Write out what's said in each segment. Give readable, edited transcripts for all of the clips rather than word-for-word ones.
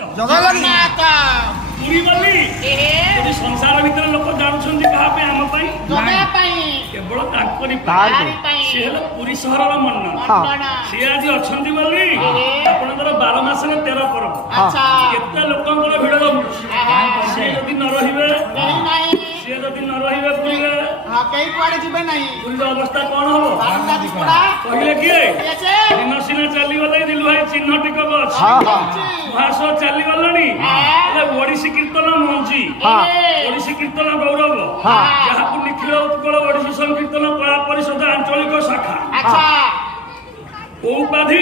ଜଗନ୍ନାଥ ପୁରୀ ବୋଲି ଯଦି ସଂସାର ଭିତରେ ଲୋକ ଜାଣୁଛନ୍ତି କାହା ପାଇଁ ଆମ ପାଇଁ କେବଳ ତାଙ୍କରି ପାଇଁ ସେ ହେଲେ ପୁରୀ ସହରର ମନ୍ନ ସିଏ ଆଜି ଅଛନ୍ତି ବୋଲି ଆପଣଙ୍କର 12 ମାସରେ 13 ପର୍ବ କେତେ ଲୋକଙ୍କର ଭିଡ଼ ରହୁଛି ସିଏ ଯଦି ନ ରହିବେ ସିଏ ଯଦି ନ ରହିବେ ପୁରୀରେ କେହି କୁଆଡେ ଯିବେ ନାହିଁ ପୁରୀର ଅବସ୍ଥା କଣ ହବ କହିଲେ କିଏ ଦିନ ସିନା ଚାଲିଗଲେ ଦିଲୁ ଭାଇ ଚିହ୍ନ ଟିକକ ଅଛି ମହାସହ ଚାଲିଗଲେଣି ହେଲେ ଓଡିଶୀ କୀର୍ତ୍ତନ ମଞ୍ଜି ଓଡିଶୀ କୀର୍ତ୍ତନ ଗୌରବ ଯାହାକୁ ନିଖିଳ ଉତ୍କଳ ଓଡିଶୀ ସଂକୀର୍ତ୍ତନ କଳା ପରିଷଦ ଆଞ୍ଚଳିକ ଶାଖା କୋଉ ଉପାଧି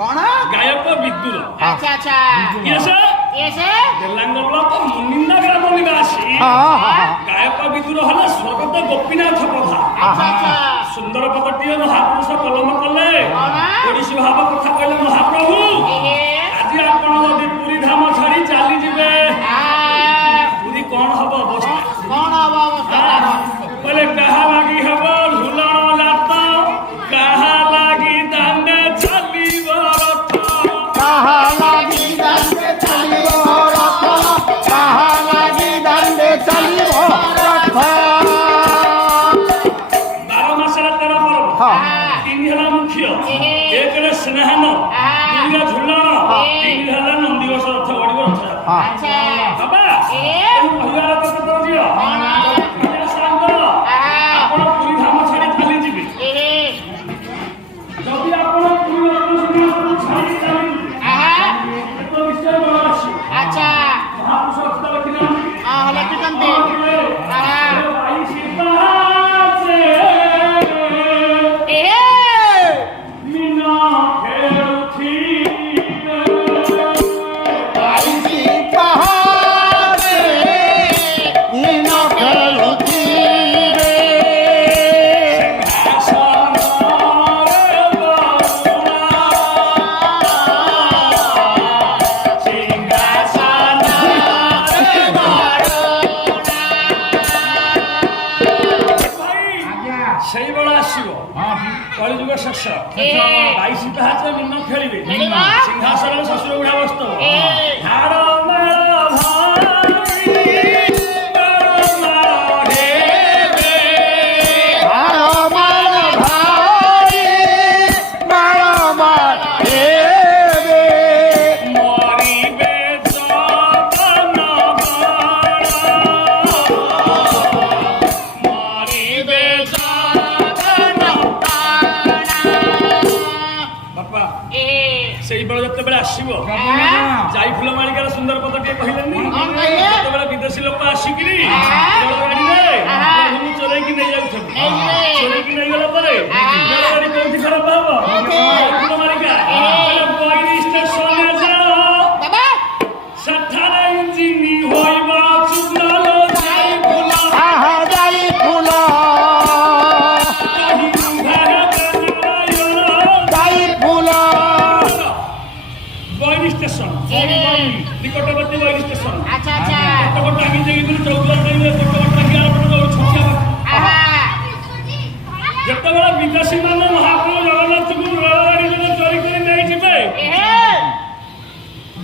କଣ ଗାୟକ ବିଦୁର କିଏ ସେ ଦେଲାଙ୍ଗ ବ୍ଲକ ମୁନିନ୍ଦା ଗ୍ରାମ ନିବାସୀ ଗାୟକ ବିଦୁର ହେଲେ ସ୍ୱର୍ଗତ ଗୋପୀନାଥ ପ୍ରଧାନ ସୁନ୍ଦର ପଦଟିଏ ମହାପୁରୁଷ କଲମ କଲେ ଓଡିଶୀ ଭାବ କଥା କହିଲେ ମହାପ୍ରଭୁ ଆଜି ଆପଣ ଯଦି ପୁରୀ ଧାମ ଛାଡି ଚାଲିଯିବେ ପୁରୀ କଣ ହବ ଅବସ୍ଥା କହିଲେ କାହା ଲାଗି ହବ ଝୁଲଣ ଲାତ କାହା ଲାଗି ଦାଣ୍ଡେ ଚାଲିବ ରଥ କାହା ଲାଗି ଦାଣ୍ଡେ ଚାଲିବ ରଥ କାହା ଲାଗି ଦାଣ୍ଡେ ଚାଲିବ ରଥ 12 ମାସରେ 13 ପର୍ବ 3 ହେଲା ମୁଖ୍ୟ 1 ରେ ସ୍ନେହାନ 2 ରେ ଝୁଲଣ 3 ହେଲା ନନ୍ଦିଘୋଷ ରଥ ଗଡ଼ିବ ରଥଯାତ୍ରା ବାବା କହିବାର କଥା ତ ଝିଅ ଆପଣ ପୁରୀ ଧାମ ଛାଡ଼ି ଚାଲିଯିବେ ଯଦି ଆପଣ ପୁରୀ ରତ୍ନ ଛାଡ଼ି ଚାଲିଯିବେ ତ ନିଶ୍ଚୟ ବଳ ଆସିବ ମହାପୁରୁଷ କଥା ଲେଖିନାହାନ୍ତି ସେଇବେଳେ ଆସିବ କଳିଯୁଗ ଶେଷ 22 ପାହାଚ ମିନ ଖେଳିବେ ସିଂହାସନରେ ଶ୍ୱଶୁର ବୁଢ଼ା ବସିଥିବ ହାର ମେଳ ସେଇବେଳେ ଯେତେବେଳେ ଆସିବ ଯାଇ ଫୁଲ ମାଳିକାର ସୁନ୍ଦର ପଦ ଟିକେ କହିଲେନି ଯେତେବେଳେ ବିଦେଶୀ ଲୋକ ଆସିକିରି ରେଳଗାଡିରେ ଚୋରେଇକି ନେଇଯାଉଛନ୍ତି ଚୋରେଇକି ନେଇଗଲା ପରେ ରେଳଗାଡି କୋଉଠି ଖରାପ ହବ ଫୁଲ ମାଳିକା ବଇରି ଷ୍ଟେସନରେ ଯାଅ ସେଠାରେ ଇଞ୍ଜିନ ହୋଇବ ଚୁନାଲ ଯାଇ ଫୁଲ स्टेशन निकटवर्ती बॉयज स्टेशन कटकट आगे जाइए चौद्वार जाइए कटकट लगे छुटिया जितेबाला विदेशी मान महाप्रभु जगन्नाथ को रेलगाड़ी जो चोरी कर नहीं जीवे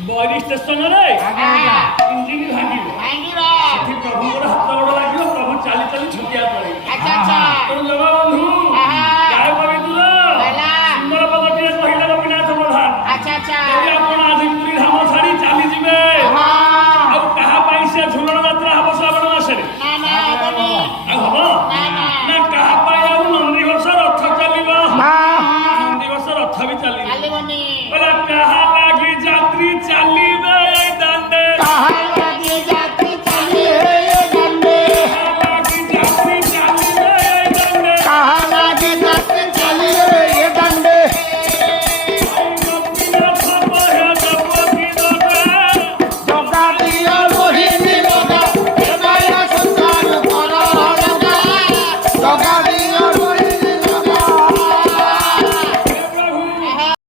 बॉयज स्टेशन रे इंजिन भांगी प्रभु हाथ गोड़ लगे प्रभु चली चली छुटिया पड़े तो जगबंधु